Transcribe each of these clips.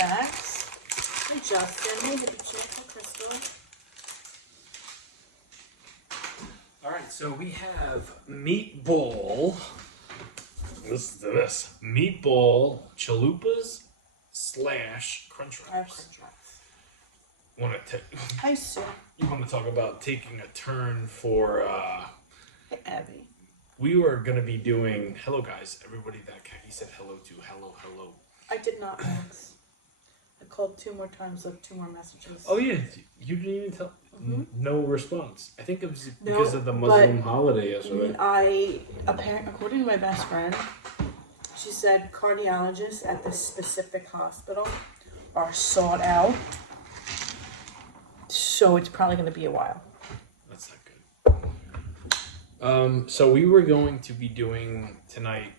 bags. Hey, Justin. Hey, Hippie Chick. Hey, Crystal. All right, so we have Meatball. Listen to this. Meatball Chalupas / Crunch Wraps. Hi, Sue. You want to talk about taking a turn for... Hey, Abby. We were going to be doing... Hello, guys. Everybody that Khaki said hello to. Hello, hello. I did not ask. I called 2 more times, left 2 more messages. Oh, yeah. You didn't even tell... Mm-hmm. No response. I think it was because of the Muslim holiday yesterday. According to my best friend, she said cardiologists at this specific hospital are sought out. So it's probably going to be a while. That's not good. So we were going to be doing tonight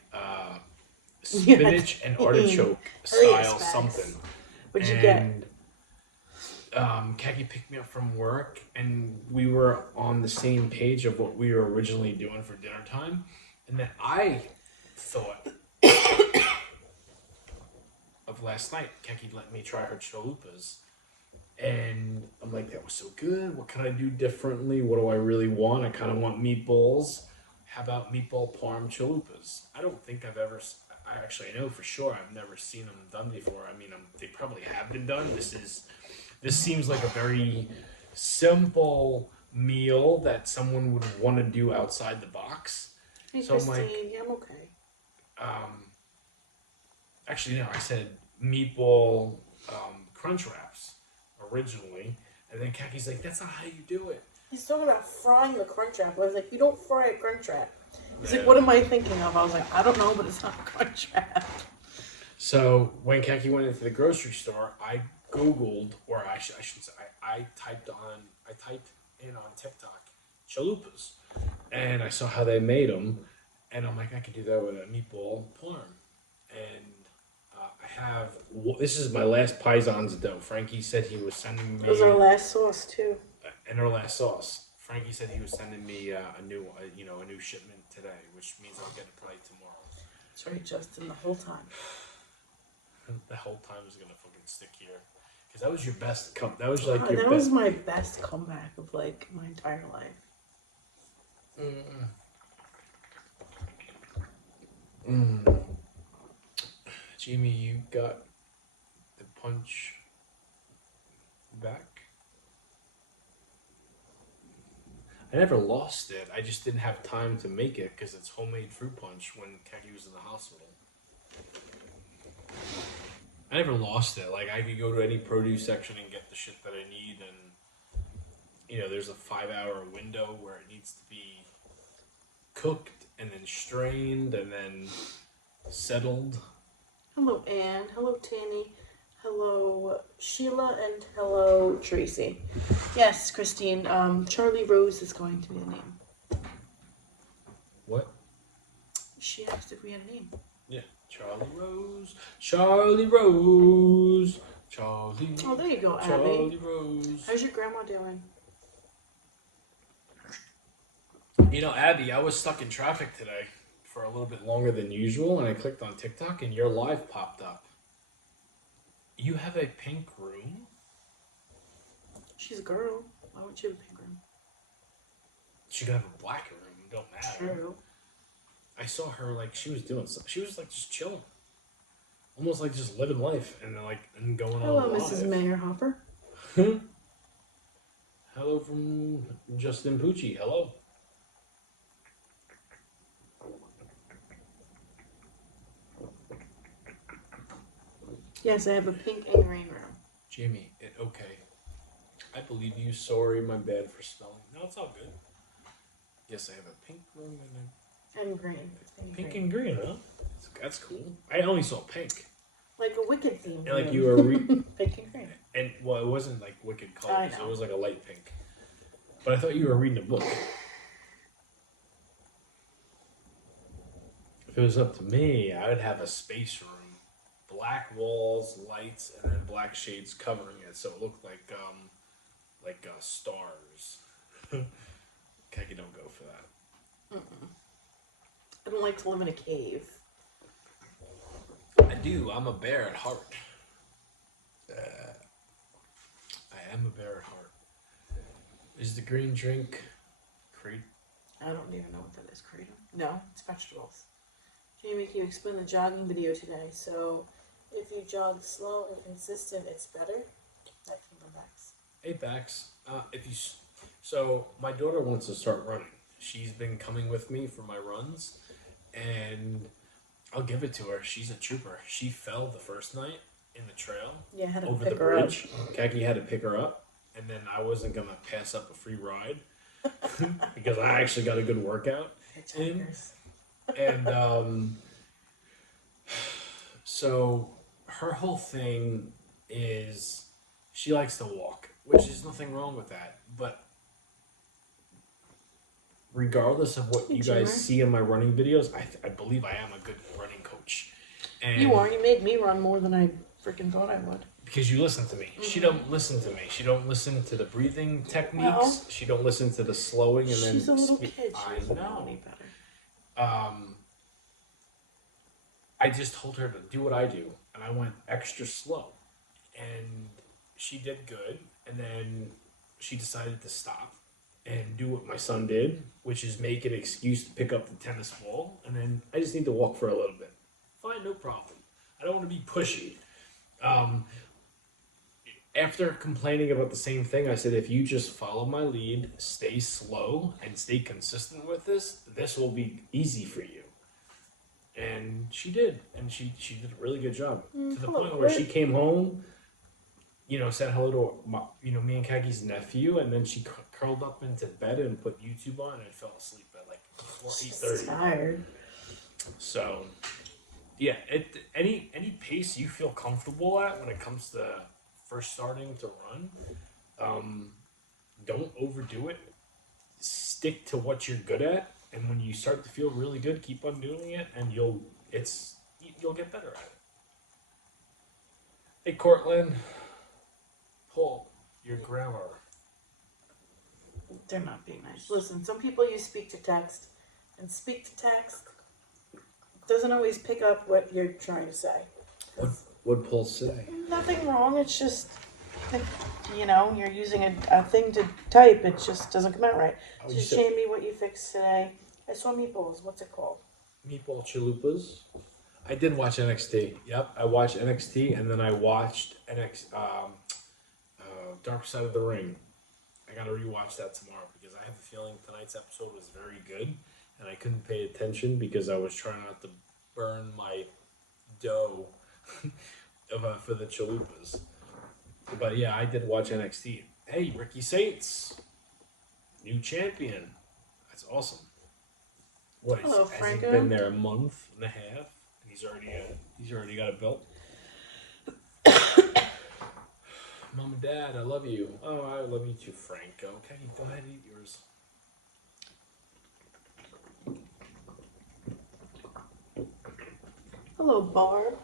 spinach and artichoke style something. What'd you get? Khaki picked me up from work, and we were on the same page of what we were originally doing for dinner time. And then I thought of last night. Khaki let me try her chalupas. And I'm like, that was so good. What can I do differently? What do I really want? I kind of want meatballs. How about meatball parm chalupas? I don't think I've ever... I know for sure I've never seen them done before. I mean, they probably have been done. This seems like a very simple meal that someone would want to do outside the box. Hey, so Christine, I'm like, yeah, I'm okay. Actually, no, I said meatball crunch wraps originally, and then Kaki's like, that's not how you do it. He's talking about frying the crunch wrap. I was like, you don't fry a crunch wrap. He's like, what am I thinking of? I was like, I don't know, but it's not a crunch wrap. So when Kaki went into the grocery store, I Googled, or I should say, I typed in on TikTok chalupas, and I saw how they made them, and I'm like, I could do that with a meatball parm. And this is my last Pison's dough. Frankie said he was sending me... It was our last sauce, too. And our last sauce. Frankie said he was sending me a new shipment today, which means I'll get it probably tomorrow. Sorry, Justin, the whole time. The whole time is gonna fucking stick here, because that was your best that was like your that best. was my best comeback of like my entire life. Jamie, you got the punch back. I never lost it. I just didn't have time to make it because it's homemade fruit punch when Kaki was in the hospital. I never lost it. Like, I could go to any produce section and get the shit that I need, and, there's a 5-hour window where it needs to be cooked and then strained and then settled. Hello, Anne. Hello, Tanny. Hello, Sheila, and hello, Tracy. Yes, Christine, Charlie Rose is going to be the name. What? She asked if we had a name. Yeah. Charlie Rose. Charlie Rose. Charlie. Oh, there you go, Abby. Charlie Rose. How's your grandma doing? Abby, I was stuck in traffic today for a little bit longer than usual, and I clicked on TikTok, and your live popped up. You have a pink room? She's a girl. Why would she have a pink room? She could have a black room. It don't matter. True. I saw her, like, she was doing something. She was, like, just chilling. Almost like just living life and, and going on. Hello, Mrs. Mayor Hopper. Hello from Justin Pucci. Hello. Yes, I have a pink and green room. Jamie, okay. I believe you. Sorry, my bad for spelling. No, it's all good. Yes, I have a pink room and green. Pink and green, huh? That's cool. I only saw pink. Like a Wicked theme. And like you were pink and green. And well, it wasn't like Wicked colors. It was like a light pink. But I thought you were reading a book. If it was up to me, I would have a space room. Black walls, lights, and then black shades covering it, so it looked like stars. Kaki don't go for that. I don't like to live in a cave. I do. I'm a bear at heart. I am a bear at heart. Is the green drink Kratom? I don't even know what that is. Kratom? No, it's vegetables. Jamie, can you explain the jogging video today? So, if you jog slow and consistent, it's better. That came from Max. Hey, Bax. So my daughter wants to start running. She's been coming with me for my runs, and I'll give it to her. She's a trooper. She fell the first night in the trail Yeah, I had to over pick the her bridge. Kaki had to pick her up, and then I wasn't gonna pass up a free ride because I actually got a good workout in. Hitchhikers. And so her whole thing is she likes to walk, which is nothing wrong with that. But regardless of what you guys see in my running videos, I believe I am a good running coach. And You are. You made me run more than I freaking thought I would. because you listen to me. She don't listen to me. She don't listen to the breathing techniques. Well, she don't listen to the slowing and then She's a little speak. kid. She I doesn't know know. any better. I just told her to do what I do, and I went extra slow, and she did good, and then she decided to stop and do what my son did, which is make an excuse to pick up the tennis ball, and then I just need to walk for a little bit. Fine, no problem. I don't want to be pushy. After complaining about the same thing, I said, if you just follow my lead, stay slow, and stay consistent with this will be easy for you. And she did, and she did a really good job to the point where she came home, said hello to me and Kaki's nephew, and then she curled up into bed and put YouTube on and fell asleep at like 8:30. Tired. So, yeah, any pace you feel comfortable at when it comes to first starting to run, don't overdo it. Stick to what you're good at. And when you start to feel really good, keep on doing it, and you'll get better at it. Hey, Cortland, Paul, your grammar. They're not being nice. Listen, some people use speak to text, and speak to text doesn't always pick up what you're trying to say. What'd Paul say? Nothing wrong. It's just, you're using a thing to type. It just doesn't come out right. Oh, Just Jamie, what you fixed today. I saw meatballs. What's it called? Meatball Chalupas. I did watch NXT. Yep, I watched NXT, and then I watched Dark Side of the Ring. I gotta rewatch that tomorrow because I have a feeling tonight's episode was very good, and I couldn't pay attention because I was trying not to burn my dough for the chalupas. But yeah, I did watch NXT. Hey, Ricky Saints, new champion. That's awesome. What Hello, has he Franco. been there a month and a half? And he's already got a belt. Mom and Dad, I love you. Oh, I love you too, Franco. Okay, go ahead and eat yours. Hello, Barb.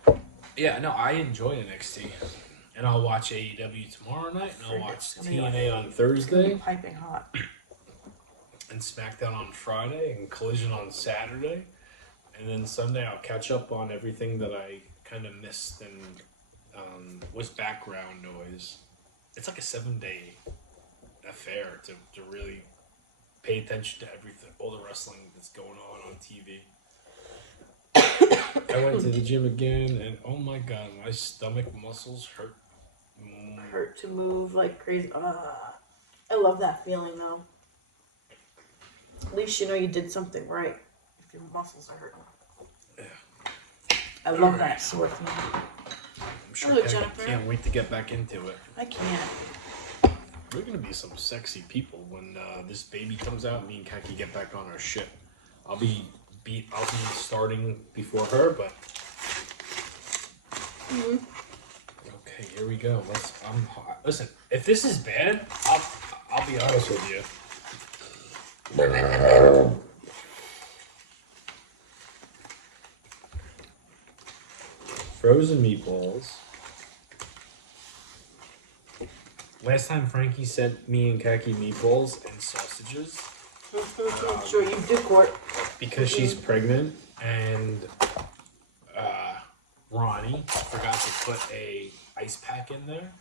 Yeah, no, I enjoy NXT. And I'll watch AEW tomorrow night, and I'll watch TNA on Thursday, Piping hot. and SmackDown on Friday, and Collision on Saturday. And then Sunday, I'll catch up on everything that I kind of missed and was background noise. It's like a 7-day affair to really pay attention to everything, all the wrestling that's going on TV. I went to the gym again, and oh my god, my stomach muscles hurt. Hurt to move like crazy. I love that feeling though. At least you know you did something right if your muscles are hurting. Yeah. I love that sore feeling. I'm sure Hello, I Jennifer. can't wait to get back into it. I can't. We're gonna be some sexy people when this baby comes out. Me and Kaki get back on our ship. I'll be starting before her, but okay, here we go. Listen. If this is bad, I'll be honest with you. Frozen meatballs. Last time Frankie sent me and Kaki meatballs and sausages. I'm sure you do, Court. Because she's pregnant and Ronnie Barney forgot to put a ice pack in there.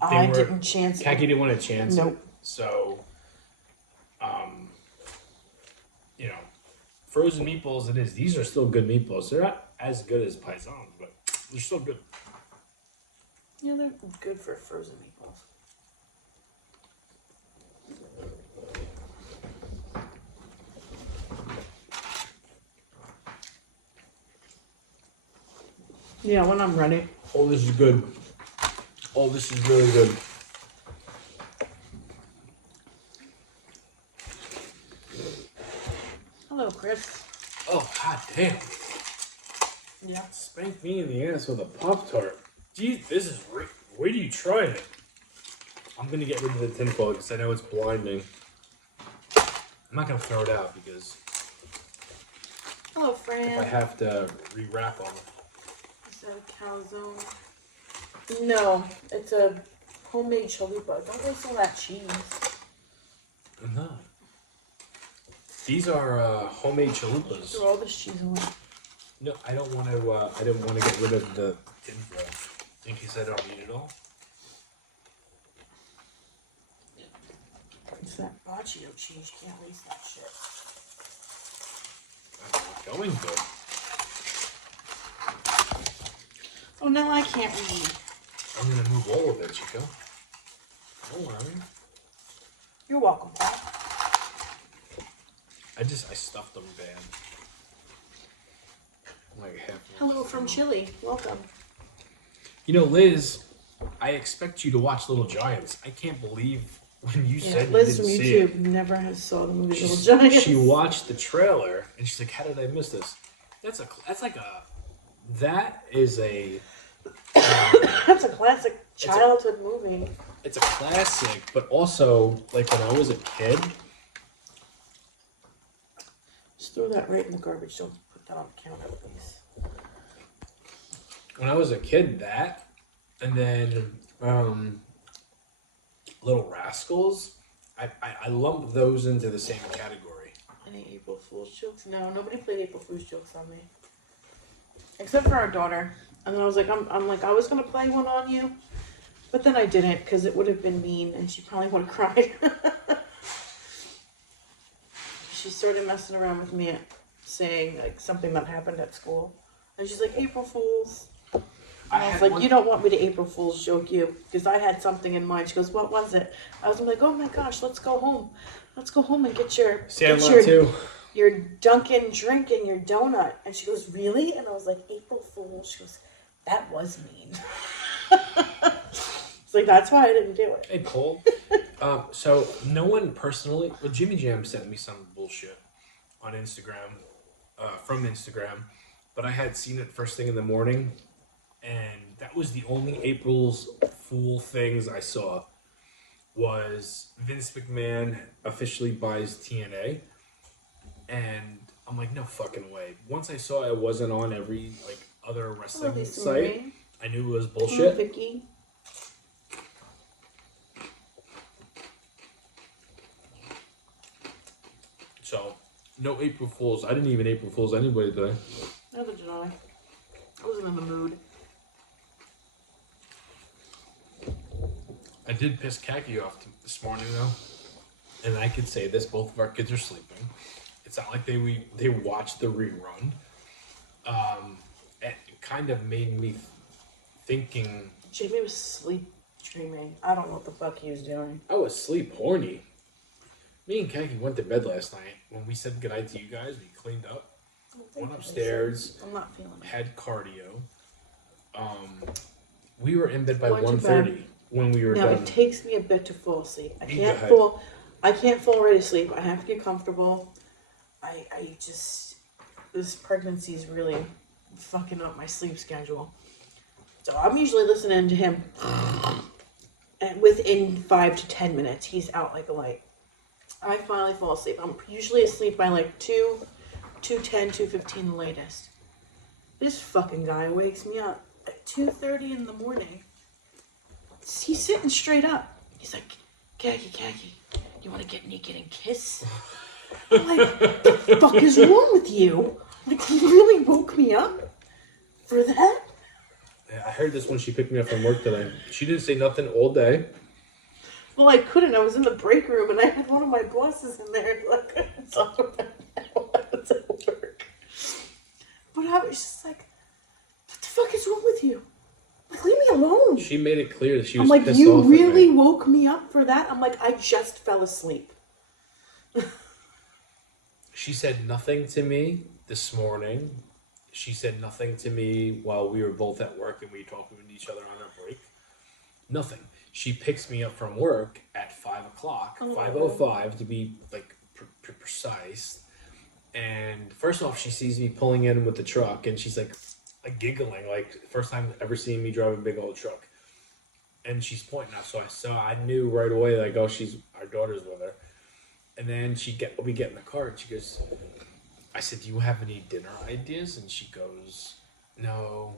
I didn't chance it. Khaki didn't want to chance Nope. it. So, you know, frozen meatballs it is. These are still good meatballs. They're not as good as paisans, but they're still good. Yeah, they're good for frozen meatballs. Yeah, when I'm ready. Oh, this is good. Oh, this is really good. Hello, Chris. Oh, god damn. Yeah. Spank me in the ass with a Pop-Tart. Geez, this is wait till you try it. I'm gonna get rid of the tinfoil because I know it's blinding. I'm not gonna throw it out because Hello, if I Fran. have to rewrap them. Is that a calzone? No, it's a homemade chalupa. Don't waste all that cheese. No. These are homemade chalupas. Throw all this cheese away. No, I don't want to. I don't want to get rid of the tinfoil in case I don't need it all. It's that baccio cheese. Can't waste that shit. I'm going to. Oh, no, I can't read. I'm gonna move all of it, Chico. Don't worry. You're welcome, pal. I stuffed them bad. Like half. Hello from Chile. Welcome. You know, Liz, I expect you to watch Little Giants. I can't believe when you said you Liz didn't from see YouTube never has saw the movie Little Giants. She watched the trailer and she's like, "How did I miss this?" That's That's a classic childhood movie. It's a classic, but also like when I was a kid. Just throw that right in the garbage. Don't put that on the counter, please. When I was a kid, that, and then Little Rascals, I lumped those into the same category. Any April Fool's jokes? No, nobody played April Fool's jokes on me. Except for our daughter. And then I was like, I'm like, I was going to play one on you. But then I didn't because it would have been mean and she probably would have cried. She started messing around with me saying like something that happened at school. And she's like, April Fools. And I was like, you don't want me to April Fool's joke you. Because I had something in mind. She goes, what was it? I was like, oh my gosh, let's go home. Let's go home and get your... Sandlot too. Your Dunkin' drink and your donut. And she goes, really? And I was like, April Fool. She goes, that was mean. It's like, that's why I didn't do it. Hey, Cole. So no one personally... Well, Jimmy Jam sent me some bullshit on Instagram, from Instagram. But I had seen it first thing in the morning. And that was the only April's Fool things I saw. Was Vince McMahon officially buys TNA. And I'm like, no fucking way. Once I saw it wasn't on every like other wrestling site, I knew it was bullshit. Vicky. So, no April Fools. I didn't even April Fools anybody today. Neither did I. I wasn't in the mood. I did piss Khaki off this morning though. And I could say this, both of our kids are sleeping. It's not like they watched the rerun. It kind of made me thinking... Jamie was sleep dreaming. I don't know what the fuck he was doing. I was sleep horny. Me and Khaki went to bed last night. When we said goodnight to you guys, we cleaned up. Went upstairs. I'm not feeling it. Had cardio. We were in bed by Went to 1:30 when we were Now done. it takes me a bit to fall asleep. I Go can't ahead. fall right asleep. I have to get comfortable. I just, this pregnancy is really fucking up my sleep schedule. So I'm usually listening to him, and within 5 to 10 minutes, he's out like a light. I finally fall asleep. I'm usually asleep by like 2:10, 2:15 the latest. This fucking guy wakes me up at 2:30 in the morning. He's sitting straight up. He's like, Khaki, you want to get naked and kiss? I'm like, what the fuck is wrong with you? Like, you really woke me up for that? Yeah, I heard this when she picked me up from work today. She didn't say nothing all day. Well, I couldn't. I was in the break room and I had one of my bosses in there. I couldn't talk about that while I was at work. But I was just like, what the fuck is wrong with you? Like, leave me alone. She made it clear that she was I'm like, pissed you off really at me. woke me up for that? I'm like, I just fell asleep. She said nothing to me this morning. She said nothing to me while we were both at work and we talked with each other on our break. Nothing. She picks me up from work at 5 o'clock, 5:05 to be like precise. And first off, she sees me pulling in with the truck and she's like giggling, like first time ever seeing me drive a big old truck. And she's pointing out, so I knew right away, like, oh, our daughter's with her. And then we get in the car and she goes, I said, do you have any dinner ideas? And she goes, no.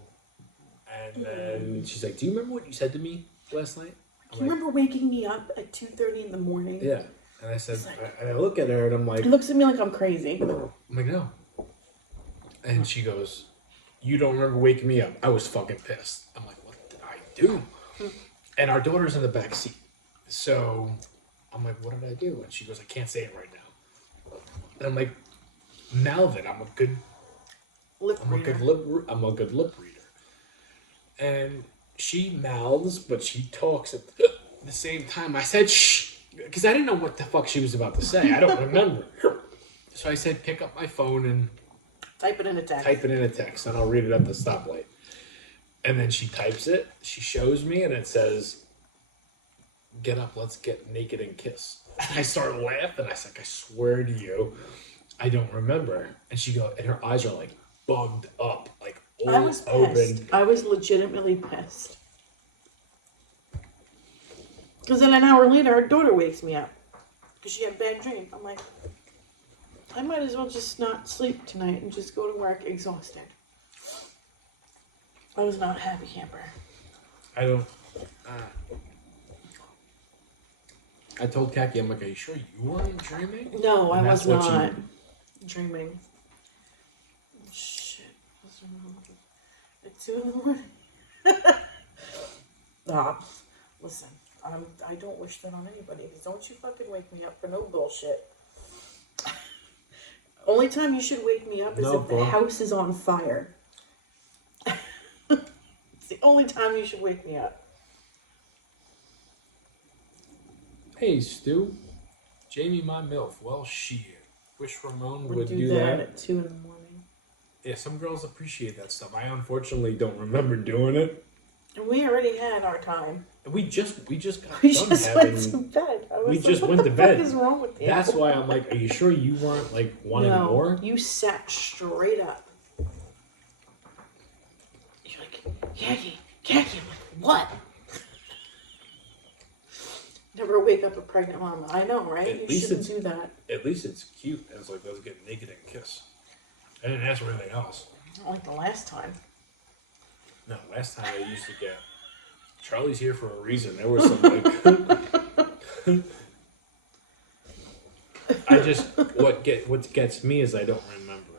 And then she's like, do you remember what you said to me last night? Do you remember waking me up at 2:30 in the morning? Yeah. And I said, and I look at her and I'm like, He looks at me like I'm crazy. I'm like, no. And she goes, you don't remember waking me up? I was fucking pissed. I'm like, what did I do? And our daughter's in the back seat. So I'm like, what did I do? And she goes, I can't say it right now. And I'm like, now then, I'm a good lip reader. And she mouths, but she talks at the same time. I said, shh, because I didn't know what the fuck she was about to say. I don't remember. So I said, pick up my phone and type it in a text, and I'll read it at the stoplight. And then she types it. She shows me, and it says, get up, let's get naked and kiss. And I start laughing. I said, I swear to you, I don't remember. And and her eyes are like bugged up, like all I was pissed. open. I was legitimately pissed. Because then an hour later, her daughter wakes me up because she had a bad dream. I'm like, I might as well just not sleep tonight and just go to work exhausted. I was not a happy camper. I told Kaki, I'm like, are you sure you weren't dreaming? No, And I that's was what not dreaming. Shit. What's wrong with it? At 2 in the morning? Listen, I don't wish that on anybody. Don't you fucking wake me up for no bullshit. Only time you should wake me up is if the house is on fire. It's the only time you should wake me up. Hey, Stu. Jamie, my MILF. Well, shit. Wish Ramon would do that that. at 2 in the morning. Yeah, some girls appreciate that stuff. I unfortunately don't remember doing it. And we already had our time. We just got We done just having... went to bed. We just went to bed. What is wrong with you? That's why I'm like, are you sure you weren't like wanting more? You sat straight up. You're like, Khaki. I'm like, what? Never wake up a pregnant mama. I know, right? You shouldn't do that. At least it's cute. It's like, let's get naked and kiss. I didn't ask for anything else. Not like the last time. No, last time I used to get... Charlie's here for a reason. There was some like... I just... What gets me is I don't remember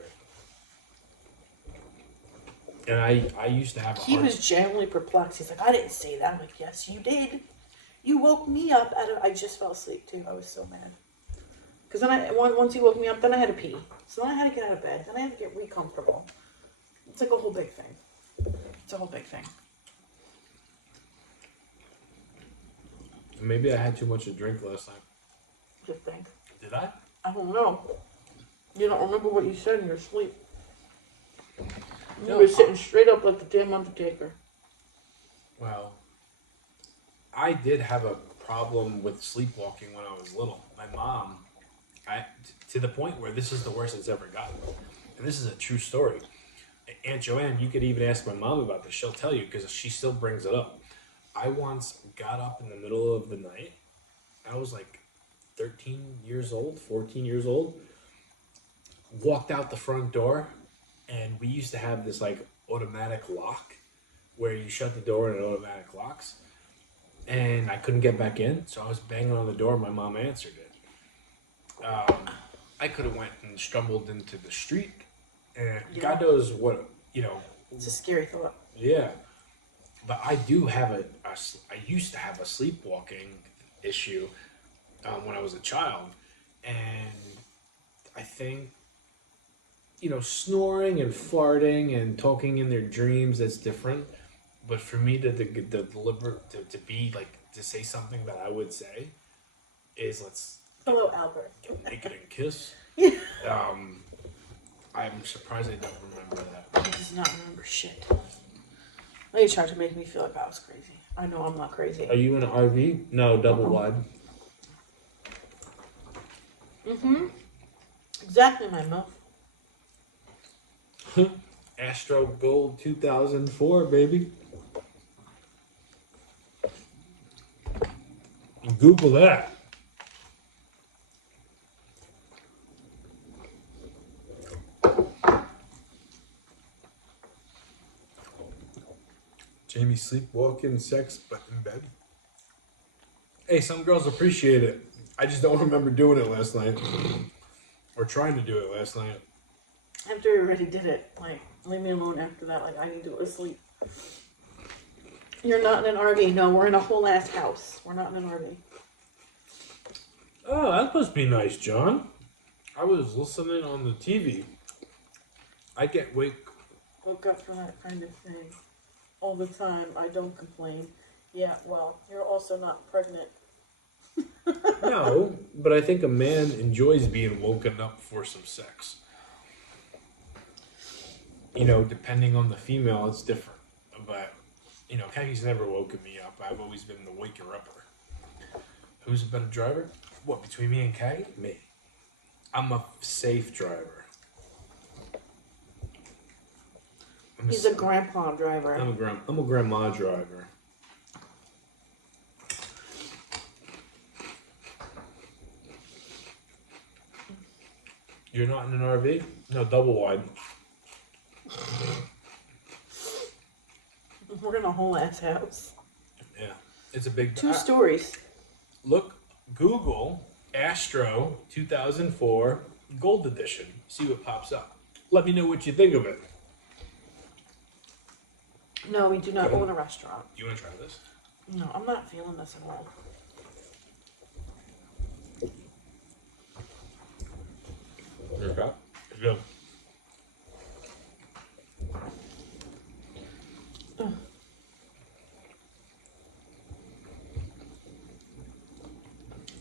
it. And I used to have a He was genuinely perplexed. He's like, I didn't say that. I'm like, yes, you did. You woke me up I just fell asleep too. I was so mad. Because then once you woke me up, then I had to pee. So then I had to get out of bed. Then I had to get re-comfortable. It's like a whole big thing. It's a whole big thing. Maybe I had too much to drink last night. Good thing. Did I? I don't know. You don't remember what you said in your sleep. You were sitting straight up like the damn Undertaker. Well, I did have a problem with sleepwalking when I was little. My mom, to the point where this is the worst it's ever gotten. And this is a true story. Aunt Joanne, you could even ask my mom about this. She'll tell you because she still brings it up. I once got up in the middle of the night. I was like 13 years old, 14 years old. Walked out the front door, and we used to have this like automatic lock where you shut the door and it automatic locks. And I couldn't get back in, so I was banging on the door. My mom answered it. I could have went and stumbled into the street And Yeah. God knows what, It's a scary thought. yeah. But I do have I used to have a sleepwalking issue when I was a child. And I think, snoring and farting and talking in their dreams, that's different. But for me to deliver, to be like, to say something that I would say is let's Hello, Albert. get naked and kiss. Yeah. I'm surprised I don't remember that. He does not remember shit. He tried to make me feel like I was crazy. I know I'm not crazy. Are you in an RV? No, double wide. Mm-hmm. Exactly, my mouth. Astro Gold 2004, baby. Google that. Jamie sleepwalking, sex, but in bed. Hey, some girls appreciate it. I just don't remember doing it last night. Or trying to do it last night. After we already did it, like, leave me alone after that. Like, I need to go to sleep. You're not in an RV. No, we're in a whole ass house. We're not in an RV. Oh, that must be nice, John. I was listening on the TV. I get Woke up for that kind of thing all the time. I don't complain. Yeah, well, you're also not pregnant. No, but I think a man enjoys being woken up for some sex. Depending on the female, it's different. But, Kaki's never woken me up. I've always been the waker-upper. Who's a better driver? What, between me and Kaki? Me. I'm a safe driver. He's a grandpa driver. I'm a grandma driver. You're not in an RV? No, double wide. We're in a whole ass house. Yeah, it's a big... 2 stories. Look, Google Astro 2004 Gold Edition. See what pops up. Let me know what you think of it. No, we do not own a restaurant. Do you want to try this? No, I'm not feeling this at all. Okay. Good.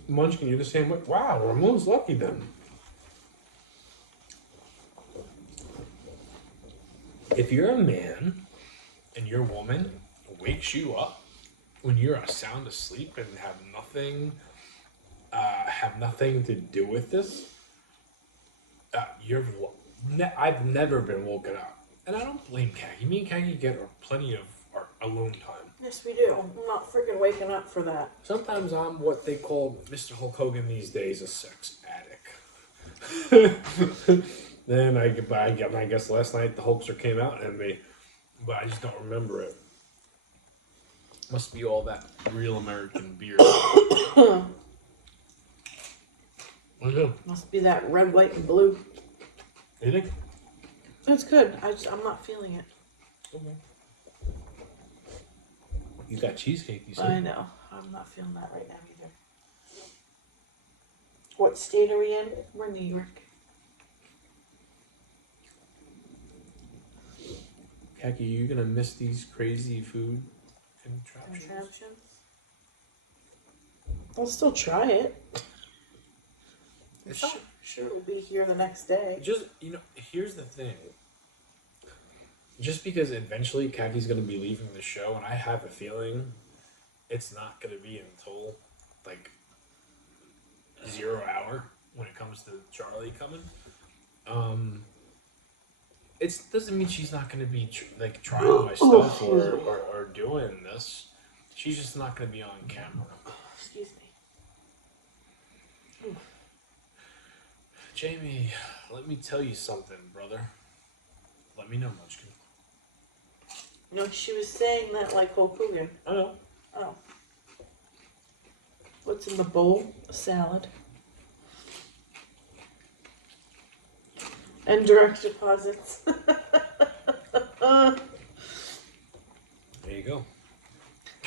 Munchkin, you're the same way. Wow, Ramon's lucky then. If you're a man and your woman wakes you up when you're sound asleep and have nothing to do with this, I've never been woken up, and I don't blame Kaki. Me and Kaki get plenty of our alone time. Yes, we do. I'm not freaking waking up for that. Sometimes I'm what they call Mr. Hulk Hogan these days, a sex addict. Then I guess last night the Hulkster came out in me, but I just don't remember it. Must be all that real American beer. Must be that red, white, and blue. You think? It's good. I'm not feeling it. Okay. You got cheesecake, you said? I know. I'm not feeling that right now either. What state are we in? We're in New York. Kaki, you gonna miss these crazy food contraptions? I'll still try it. It's Sure, it'll be here the next day. just, here's the thing. Just because eventually Kaki's going to be leaving the show, and I have a feeling it's not going to be until, 0 hour when it comes to Charlie coming. It doesn't mean she's not going to be, trying my stuff or doing this. She's just not going to be on camera. Excuse me. Ooh. Jamie, let me tell you something, brother. Let me know, Munchkin. No, she was saying that like Hulk Hogan. I know. Oh. What's in the bowl? A salad. And direct deposits. There you go.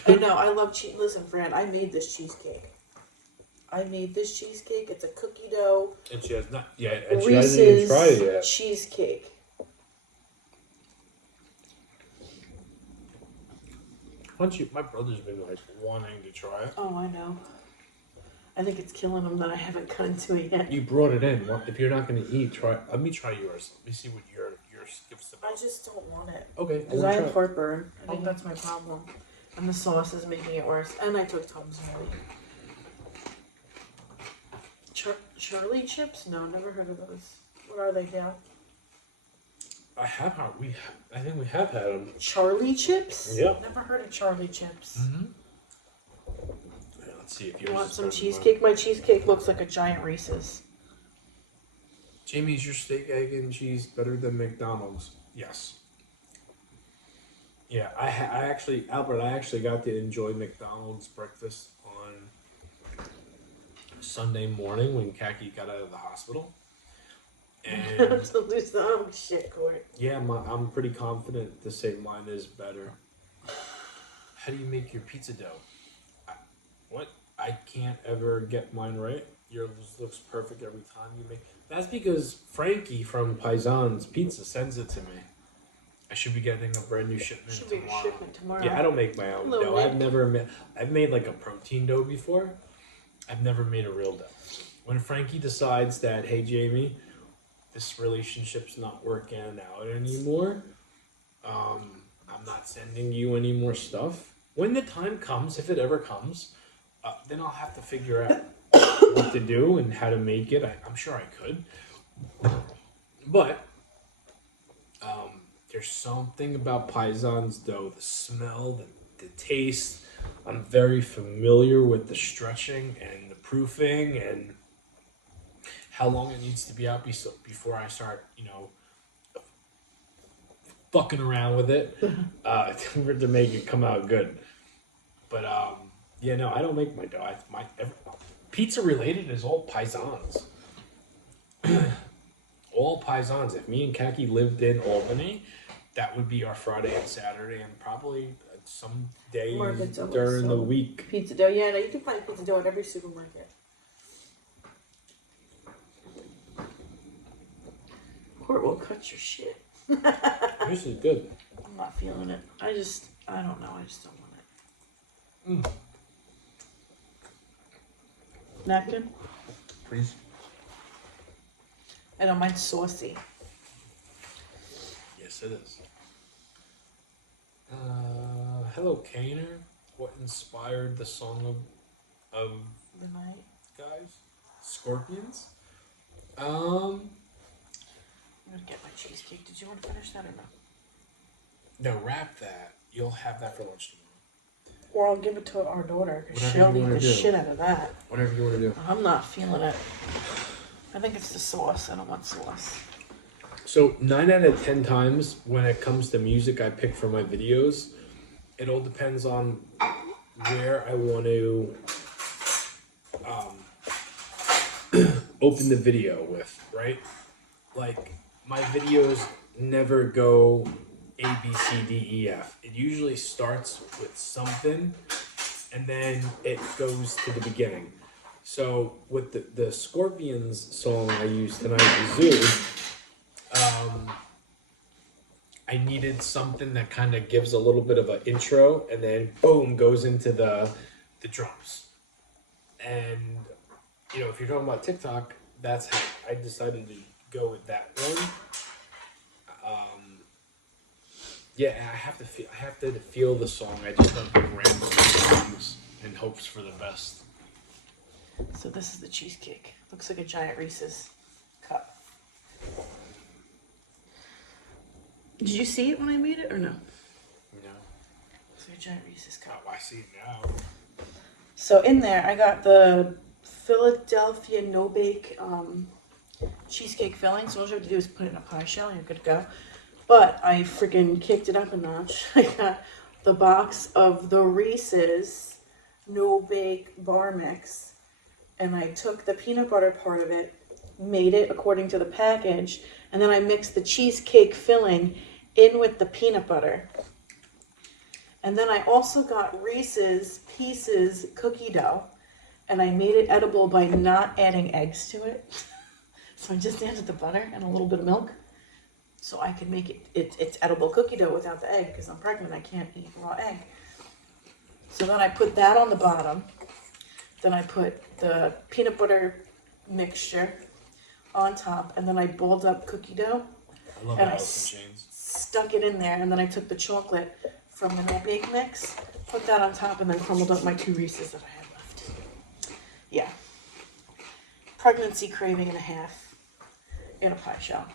I know, I love cheese. Listen, Fran, I made this cheesecake. It's a cookie dough And she has not yet. And she hasn't even tried it yet. cheesecake. My brother's been like wanting to try it. Oh, I know. I think it's killing him that I haven't gotten to it yet. You brought it in. Well, if you're not going to eat, try. Let me try yours. Let me see what yours gives about. I just don't want it. Okay. Because I have heartburn. I think that's my problem. And the sauce is making it worse. And I took Tom's Nelly. Charlie chips? No, never heard of those. What are they, Dale? I think we have had them. Charlie chips? Yeah. Never heard of Charlie chips. Mm-hmm. Yeah, let's see if You want some cheesecake? My cheesecake looks like a giant Reese's. Jamie, is your steak, egg, and cheese better than McDonald's? Yes. Yeah, Albert, I actually got to enjoy McDonald's breakfast on Sunday morning when Kaki got out of the hospital. And To lose the shit, Court. yeah, I'm pretty confident to say mine is better. How do you make your pizza dough? I can't ever get mine right. Yours looks perfect every time you make. That's because Frankie from Paisan's Pizza sends it to me. I should be getting a brand new shipment Should be tomorrow. a shipment tomorrow. Yeah, I don't make my own Hello, dough. Nick. I've made like a protein dough before. I've never made a real dough. When Frankie decides that, hey Jamie, this relationship's not working out anymore. I'm not sending you any more stuff. When the time comes, if it ever comes, then I'll have to figure out what to do and how to make it. I'm sure I could. But there's something about Paisan's dough, the smell, the taste. I'm very familiar with the stretching and the proofing and how long it needs to be out before I start, fucking around with it to make it come out good. But yeah, no, I don't make my dough. Pizza related is all Paisans. All Paisans. If me and Kaki lived in Albany, that would be our Friday and Saturday, and probably some days during the week. Pizza dough, yeah, no, you can find pizza dough at every supermarket. Court will cut your shit. This is good. I'm not feeling it. I don't know. I just don't want it. Napkin? Please. I know, mine's saucy. Yes, it is. Hello, Kaner. What inspired the song of The night. guys? Scorpions? I'm gonna get my cheesecake. Did you want to finish that or no? No, wrap that. You'll have that for lunch tomorrow. Or I'll give it to our daughter, because Whatever she'll you eat wanna the do. shit out of that. Whatever you want to do. I'm not feeling it. I think it's the sauce. I don't want sauce. So 9 out of 10 times when it comes to music I pick for my videos, it all depends on where I want to open the video with, right? Like my videos never go A, B, C, D, E, F. It usually starts with something and then it goes to the beginning. So with the Scorpions song I used tonight, the Zoo, I needed something that kind of gives a little bit of an intro and then boom goes into the drums. And if you're talking about TikTok, that's how I decided to go with that one. Yeah, I have to feel the song. I just don't pick random songs in hopes for the best. So this is the cheesecake. Looks like a giant Reese's cup. Did you see it when I made it or no? No. Looks like a giant Reese's cup. Oh, I see it now. So in there, I got the Philadelphia no-bake cheesecake filling. So all you have to do is put it in a pie shell and you're good to go. But I freaking kicked it up a notch. I got the box of the Reese's no-bake bar mix. And I took the peanut butter part of it made it according to the package, and then I mixed the cheesecake filling in with the peanut butter. And then I also got Reese's Pieces cookie dough, and I made it edible by not adding eggs to it. So I just added the butter and a little bit of milk, so I can make it's edible cookie dough without the egg, because I'm pregnant, I can't eat raw egg. So then I put that on the bottom. Then I put the peanut butter mixture on top, and then I balled up cookie dough. I love and I Alice in Chains. stuck it in there, and then I took the chocolate from the no bake mix, put that on top, and then crumbled up my 2 Reese's that I had left. Yeah. Pregnancy craving and a half in a pie shell.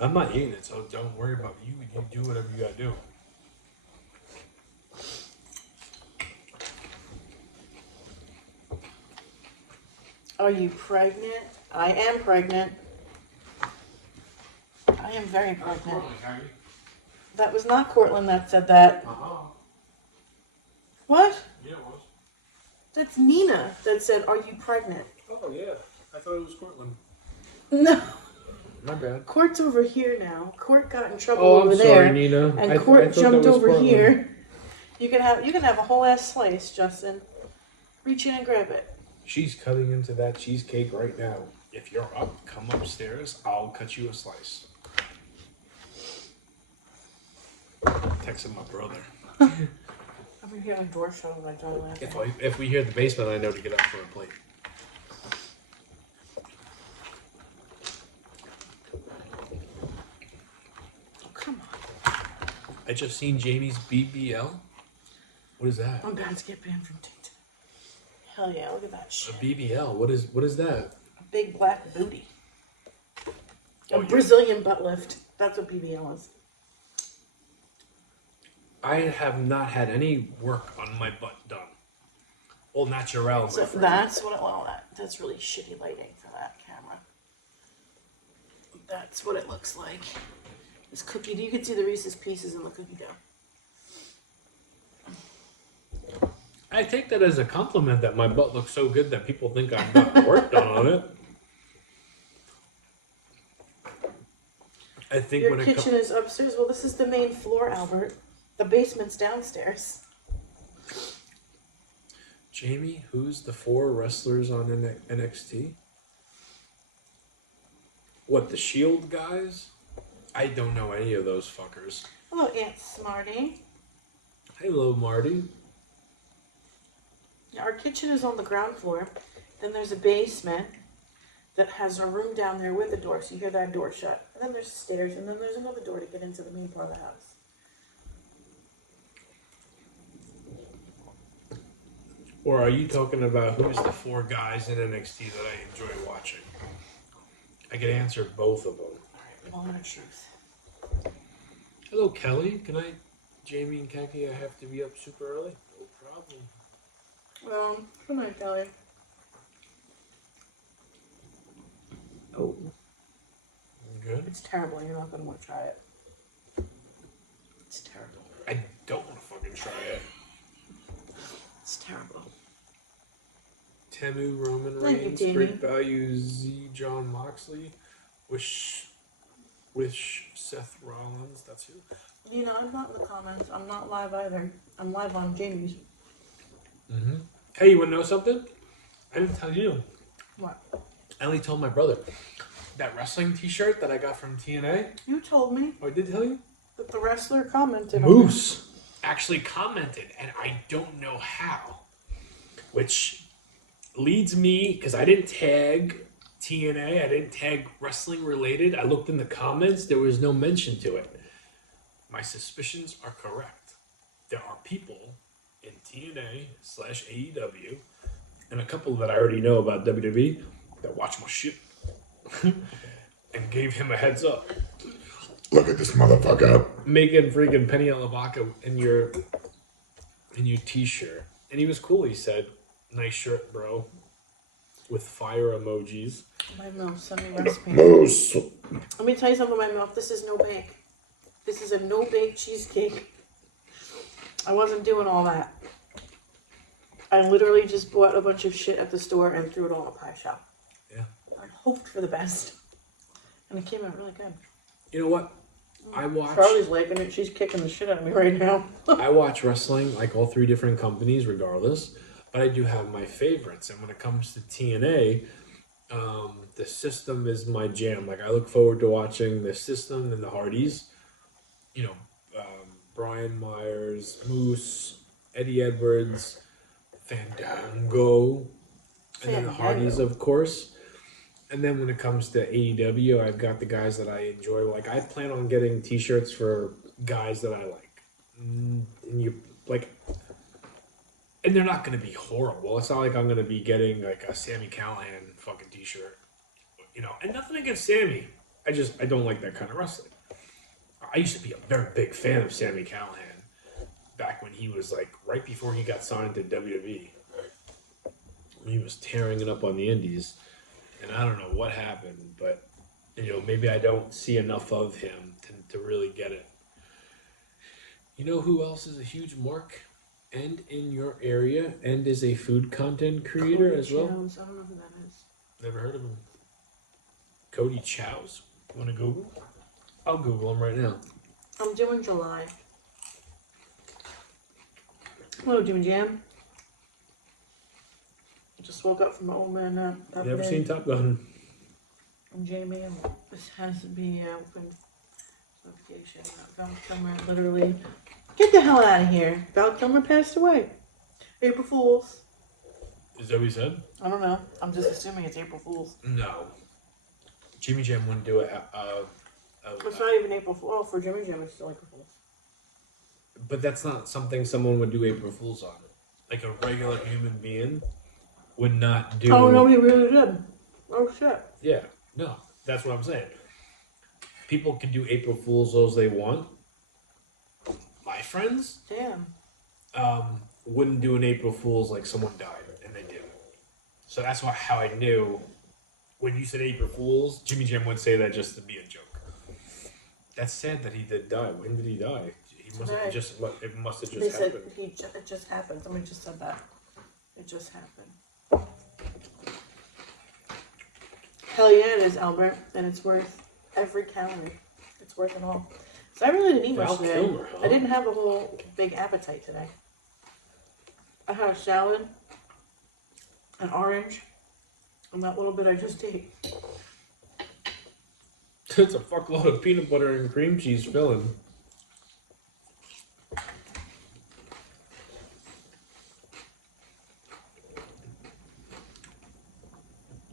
I'm not eating it, so don't worry about you. You do whatever you gotta do. Are you pregnant? I am pregnant. I am very pregnant. That was not Cortland that said that. What? Yeah, it was. That's Nina that said, "Are you pregnant?" Oh, yeah. I thought it was Cortland. No. My bad. Court's over here now. Court got in trouble Oh, over I'm there. sorry, Nina. And I Court thought jumped that was over Cortland. here. You can have a whole ass slice, Justin. Reach in and grab it. She's cutting into that cheesecake right now. If you're up, come upstairs. I'll cut you a slice. Texting my brother. I've been hearing a door shut when I joined last. If we hear the basement, I know to get up for a plate. Oh, come on. I just seen Jamie's BBL. What is that? I'm about to get banned from TikTok. Hell yeah, look at that shit. A BBL. What is that? A big black booty. Oh, A yeah. Brazilian butt lift. That's what BBL is. I have not had any work on my butt done. All natural, my So friend. that's what that's really shitty lighting for that camera. That's what it looks like. This cookie, you can see the Reese's Pieces in the cookie dough. I take that as a compliment that my butt looks so good that people think I've got work done on it. I think Your when it kitchen is upstairs. Well, this is the main floor, Albert. The basement's downstairs. Jamie, who's the 4 wrestlers on NXT? What, the Shield guys? I don't know any of those fuckers. Hello, Aunt Smarty. Hello, Marty. Yeah, our kitchen is on the ground floor. Then there's a basement that has a room down there with a door, so you hear that door shut. And then there's stairs, and then there's another door to get into the main part of the house. Or are you talking about who's the 4 guys in NXT that I enjoy watching? I can answer both of them. Alright, moment of truth. Hello, Kelly. Good night, Jamie and Khaki. I have to be up super early. No problem. Good night, Kelly. Oh. Good. It's terrible. You're not going to want to try it. It's terrible. I don't want to fucking try it. It's terrible. Temu, Roman Thank you, Reigns, Jamie. Great Value, Z, John Moxley, Wish Seth Rollins. That's who. You know, I'm not in the comments. I'm not live either. I'm live on Jamie's. Mm-hmm. Hey, you want to know something? I didn't tell you. What? I only told my brother. That wrestling t-shirt that I got from TNA. You told me Oh, I did tell you? that the wrestler commented on Moose actually commented, and I don't know how. Which leads me, because I didn't tag TNA, I didn't tag wrestling related. I looked in the comments, there was no mention to it. My suspicions are correct. There are people in TNA/AEW, and a couple that I already know about WWE, that watch my shit. And gave him a heads up. Look at this motherfucker. Making freaking Penny Lavaca in your t-shirt. And he was cool, he said. Nice shirt, bro. With fire emojis. my milk. Send me a recipe. Moose. Let me tell you something about my milk. This is no bake. This is a no bake cheesecake. I wasn't doing all that. I literally just bought a bunch of shit at the store and threw it all in a pie shop. Yeah. I hoped for the best. And it came out really good. You know what? I watch. Charlie's liking it. She's kicking the shit out of me right now. I watch wrestling, like all three different companies, regardless. But I do have my favorites. And when it comes to TNA, the System is my jam. Like, I look forward to watching the System and the Hardys. You know, Brian Myers, Moose, Eddie Edwards, Fandango, and then the Hardys, of course. And then when it comes to AEW, I've got the guys that I enjoy. Like, I plan on getting T-shirts for guys that I like. And and they're not going to be horrible. It's not like I'm going to be getting, like, a Sami Callihan fucking T-shirt. You know, and nothing against Sami. I don't like that kind of wrestling. I used to be a very big fan of Sami Callihan back when he was, like, right before he got signed to WWE. He was tearing it up on the indies. And I don't know what happened, but, you know, maybe I don't see enough of him to really get it. You know who else is a huge mark and in your area and is a food content creator as well? Jones. I don't know who that is. Never heard of him. Cody Chows. Want to Google? I'll Google him right now. I'm doing July. Hello, Jimmy Jam. Just woke up from my old man nap. Never seen Top Gun. I'm Jamie, and this has to be open. Notification. Val Kilmer, literally. Get the hell out of here. Val Kilmer passed away. April Fools. Is that what he said? I don't know. I'm just assuming it's April Fools. No. Jimmy Jam wouldn't do it. It's not even April Fools. Oh, for Jimmy Jam, it's still April Fools. But that's not something someone would do April Fools on. Like a regular human being would not do. Oh, no, he really did. Oh, shit. Yeah, no, that's what I'm saying. People can do April Fools those they want. My friends Damn. wouldn't do an April Fools like someone died, and they did. So that's how I knew when you said April Fools, Jimmy Jam would say that just to be a joke. That's sad that he did die. When did he die? It must have just They said happened. it just happened. Somebody just said that. It just happened. Hell yeah, it is, Albert, and it's worth every calorie. It's worth it all. So I really didn't eat much today. Kilmer, huh? I didn't have a whole big appetite today. I had a salad, an orange, and that little bit I just ate. It's a fuckload of peanut butter and cream cheese filling.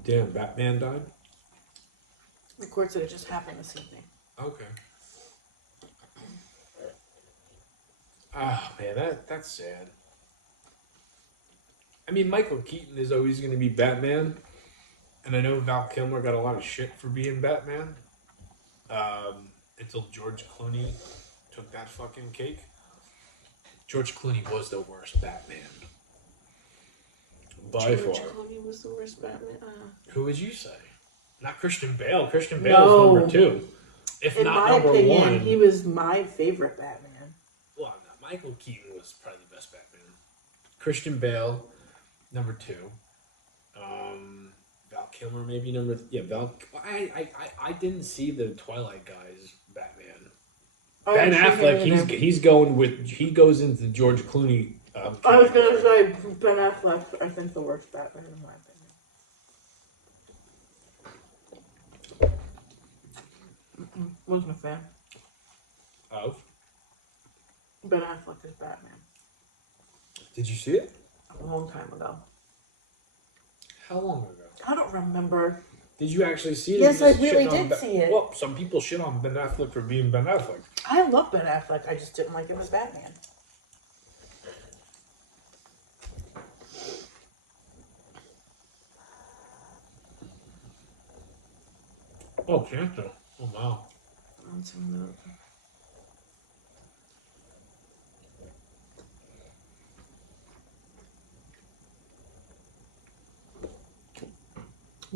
Damn, Batman died? The court said it just happened this evening. Okay. Ah, man, that's sad. I mean, Michael Keaton is always going to be Batman. And I know Val Kilmer got a lot of shit for being Batman. Until George Clooney took that fucking cake. George Clooney was the worst Batman. By far. George Clooney was the worst Batman. Who would you say? Not Christian Bale. Christian Bale is number 2. If in not my number opinion, 1. he was my favorite Batman. Well, no, Michael Keaton was probably the best Batman. Christian Bale, number 2. Val Kilmer, maybe number... Val... I didn't see the Twilight guys Batman. Ben Affleck, he's going with... He goes into George Clooney... I was going to say Ben Affleck, I think the worst Batman in my opinion. Wasn't a fan. Of? Ben Affleck is Batman. Did you see it? A long time ago. How long ago? I don't remember. Did you actually see it? Yes, You I just really shit on did see it. Well, some people shit on Ben Affleck for being Ben Affleck. I love Ben Affleck. I just didn't like him as Batman. Oh, cancer. Oh, wow. On some note.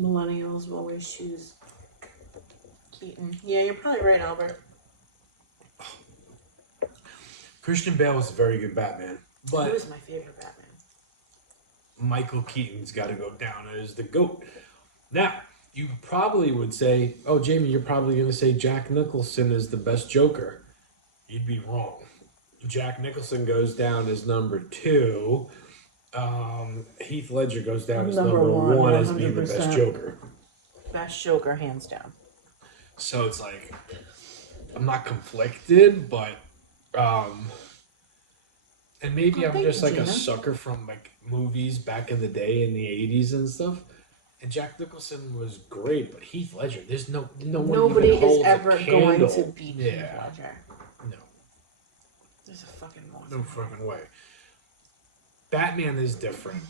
Millennials will always choose Keaton. Yeah, you're probably right, Albert. Christian Bale was a very good Batman, He but was my favorite Batman. Michael Keaton's got to go down as the GOAT. Now, you probably would say, oh, Jamie, you're probably going to say Jack Nicholson is the best Joker. You'd be wrong. Jack Nicholson goes down as number 2. Heath Ledger goes down as number one as being the best Joker. Best Joker, hands down. So it's like, I'm not conflicted, but, and maybe I'm just like a sucker from like movies back in the day in the 80s and stuff. And Jack Nicholson was great, but Heath Ledger, there's no one Nobody even holds is ever a candle. going to beat Heath Yeah. Ledger. No. There's a fucking No fucking way. Batman is different.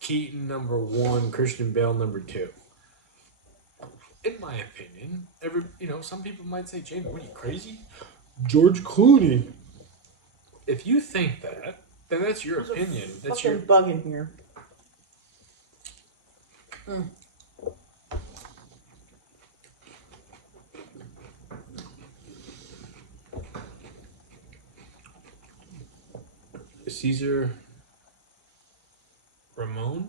Keaton number 1, Christian Bale number 2. In my opinion, some people might say, Jamie, what are you, crazy? George Clooney. If you think that, then that's your opinion. That's your bug in here. Caesar Ramon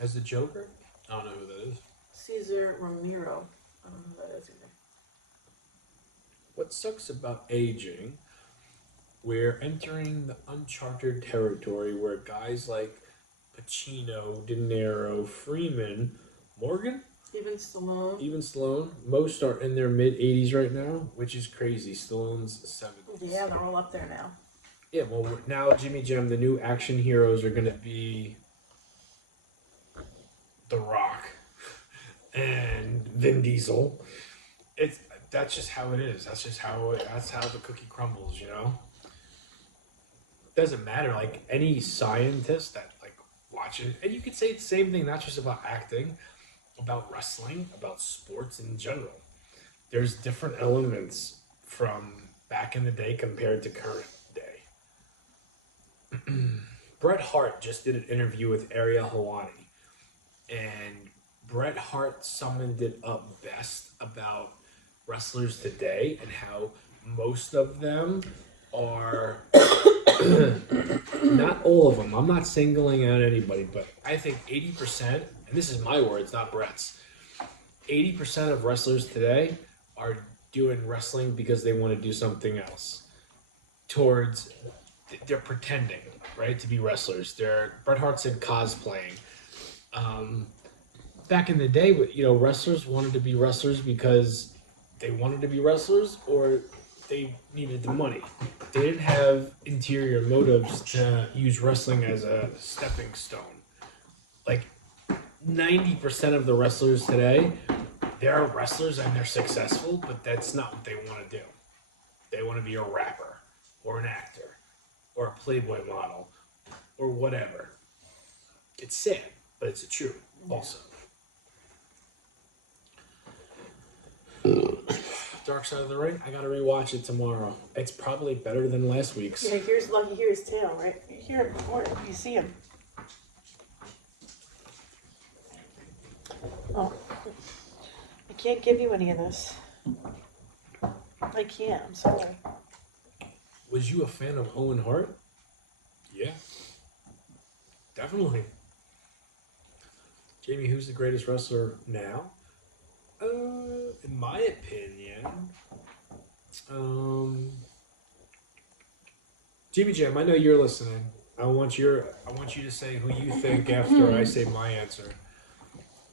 as the Joker? I don't know who that is. Cesar Romero. I don't know who that is either. What sucks about aging, we're entering the uncharted territory where guys like Pacino, De Niro, Freeman, Morgan? Even Stallone. Most are in their mid-80s right now, which is crazy. Stallone's 70s. Yeah, they're all up there now. Yeah, well, now Jimmy Jam, the new action heroes are going to be The Rock and Vin Diesel. That's just how it is. That's how the cookie crumbles, you know? Doesn't matter. Like, any scientist that, like, watches, and you could say the same thing, not just about acting, about wrestling, about sports in general. There's different elements from back in the day compared to current day. Bret Hart just did an interview with Ariel Helwani, and Bret Hart summed it up best about wrestlers today and how most of them are not all of them. I'm not singling out anybody, but I think 80%, and this is my words, not Bret's, 80% of wrestlers today are doing wrestling because they want to do something else. They're pretending, right, to be wrestlers. Bret Hart said cosplaying. Back in the day, wrestlers wanted to be wrestlers because they wanted to be wrestlers or they needed the money. They didn't have interior motives to use wrestling as a stepping stone. Like 90% of the wrestlers today, they're wrestlers and they're successful, but that's not what they want to do. They want to be a rapper or an actor or a Playboy model or whatever. It's sad, but it's the truth also. Dark Side of the Ring, I gotta rewatch it tomorrow. It's probably better than last week's. Yeah, here's Lucky, here's tail, right? You hear him before you see him. Oh. I can't give you any of this. I can't, I'm sorry. Was you a fan of Owen Hart? Yeah. Definitely. Jamie, who's the greatest wrestler now? In my opinion, Jimmy Jam, I know you're listening. I want you to say who you think after I say my answer.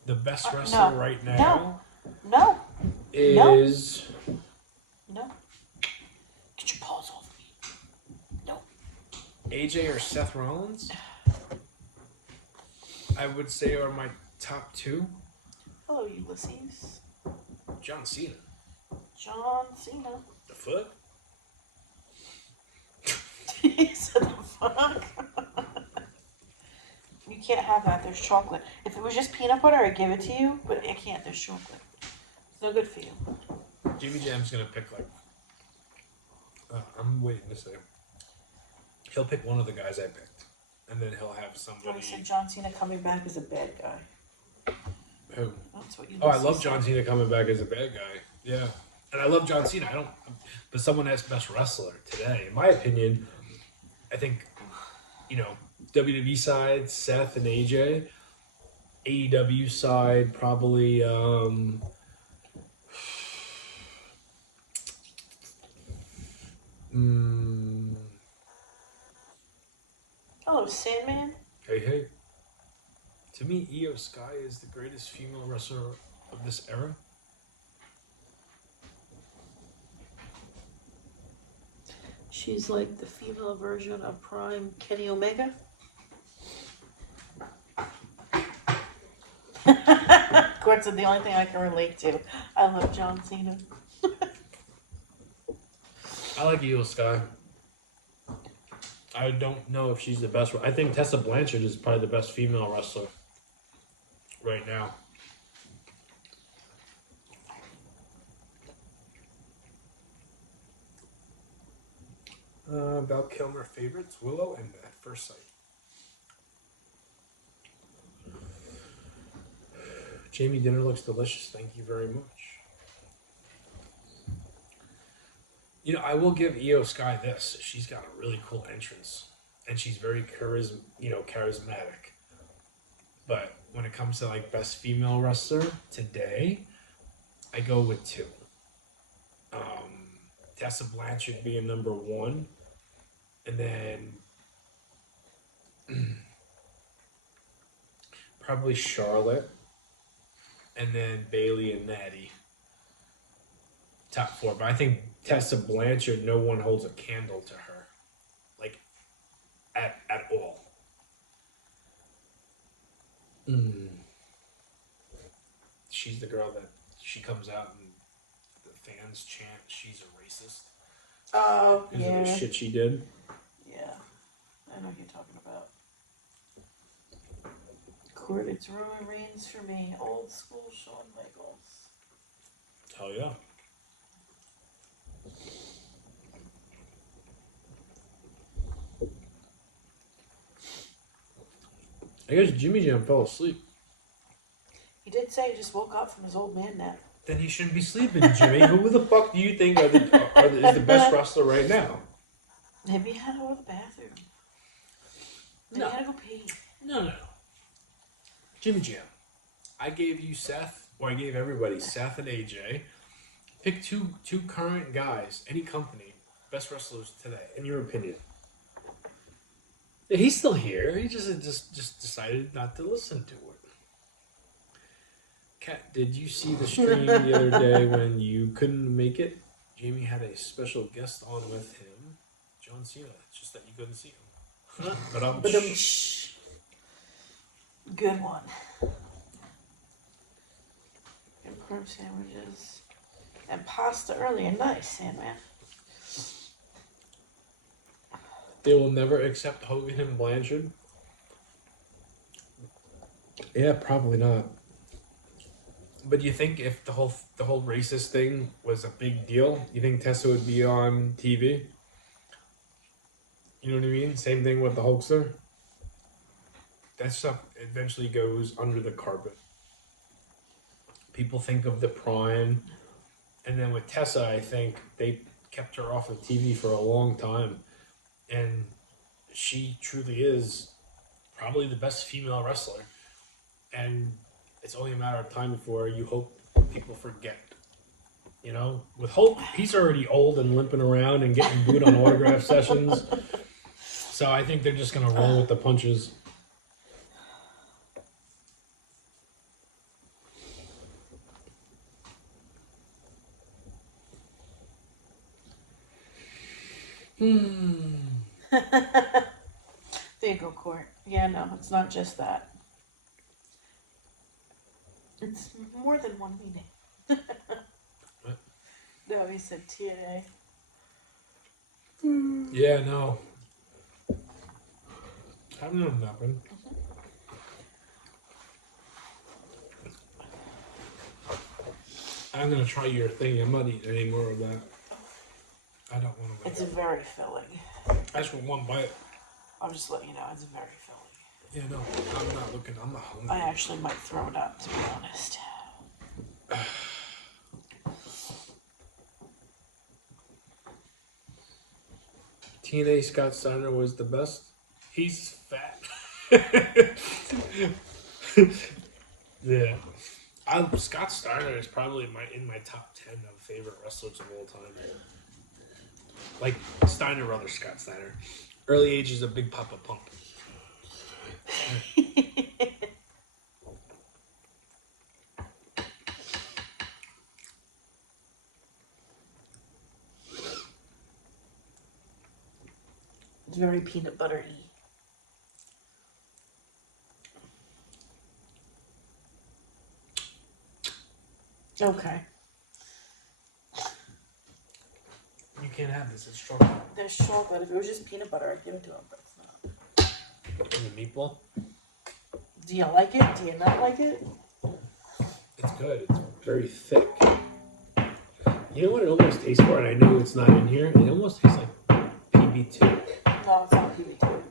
The best wrestler right now is... No. Get your paws off me. No. AJ or Seth Rollins? I would say are my top 2. Hello, Ulysses. John Cena. John Cena. The Foot? He said the fuck? You can't have that. There's chocolate. If it was just peanut butter, I'd give it to you, but I can't. There's chocolate. It's no good for you. Jimmy Jam's gonna pick I'm waiting to say. He'll pick one of the guys I picked, and then he'll have somebody. I said John Cena coming back as a bad guy. Who? That's what you. Oh, I love John Cena coming back as a bad guy. Yeah, and I love John Cena. But someone asked best wrestler today. In my opinion, I think, WWE side, Seth and AJ. AEW side, probably. Hello, Sandman. Hey. To me, Io Sky is the greatest female wrestler of this era. She's like the female version of Prime Kenny Omega. Of course, it's the only thing I can relate to. I love John Cena. I like Io Sky. I don't know if she's the best. I think Tessa Blanchard is probably the best female wrestler right now. Val Kilmer favorites, Willow and At First Sight. Jamie, dinner looks delicious. Thank you very much. You know, I will give Io Sky this. She's got a really cool entrance, and she's very charismatic. But when it comes to like best female wrestler today, I go with two. Tessa Blanchard being number one, and then probably Charlotte, and then Bailey and Natty. Top four, but I think Tessa Blanchard, no one holds a candle to her, like at all. She's the girl that she comes out and the fans chant she's a racist. Oh, Because yeah. of the shit she did. Yeah. I know what you're talking about. Court, it's Roman Reigns for me. Old school Shawn Michaels. Hell yeah. I guess Jimmy Jam fell asleep. He did say he just woke up from his old man nap. Then he shouldn't be sleeping, Jimmy. Who the fuck do you think is the best wrestler right now? Maybe he had to go to the bathroom. Maybe he had to go pee. No. Jimmy Jam. I gave you Seth, or I gave everybody Seth and AJ. Pick two current guys, any company, best wrestlers today, in your opinion. Yeah, he's still here. He just decided not to listen to it. Kat, did you see the stream the other day when you couldn't make it? Jamie had a special guest on with him, John Cena. It's just that you couldn't see him. Shh. Good one. Improved sandwiches. And pasta earlier. Nice, Sandman. They will never accept Hogan and Blanchard. Yeah, probably not. But you think if the whole racist thing was a big deal, you think Tessa would be on TV? You know what I mean? Same thing with the Hulkster. That stuff eventually goes under the carpet. People think of the Prime, and then with Tessa, I think they kept her off of TV for a long time, and she truly is probably the best female wrestler, and it's only a matter of time before you hope people forget. You know, with Hulk, he's already old and limping around and getting booed on autograph sessions. So I think they're just gonna roll with the punches. There you go, Court. Yeah, no, it's not just that. It's more than one meeting. What? No, he said TNA. Yeah, no. I don't know nothing. I'm gonna try your thing. I'm not eating any more of that. I don't want to. It's very filling. I just want one bite. I'll just let you know, it's very filling. Yeah, no, I'm not looking. I'm not hungry. I actually might throw it up, to be honest. TNA Scott Steiner was the best. He's fat. Yeah. Scott Steiner is probably in my top 10 of favorite wrestlers of all time. Like Steiner brother Scott Steiner. Early age is a Big Papa Pump. It's very peanut butter-y. Okay. You can't have this. It's chocolate. There's chocolate. If it was just peanut butter, I'd give it to him, but it's not. And the meatball? Do you like it? Do you not like it? It's good. It's very thick. You know what it almost tastes for? And I know it's not in here. It almost tastes like PB2. No, it's not PB2.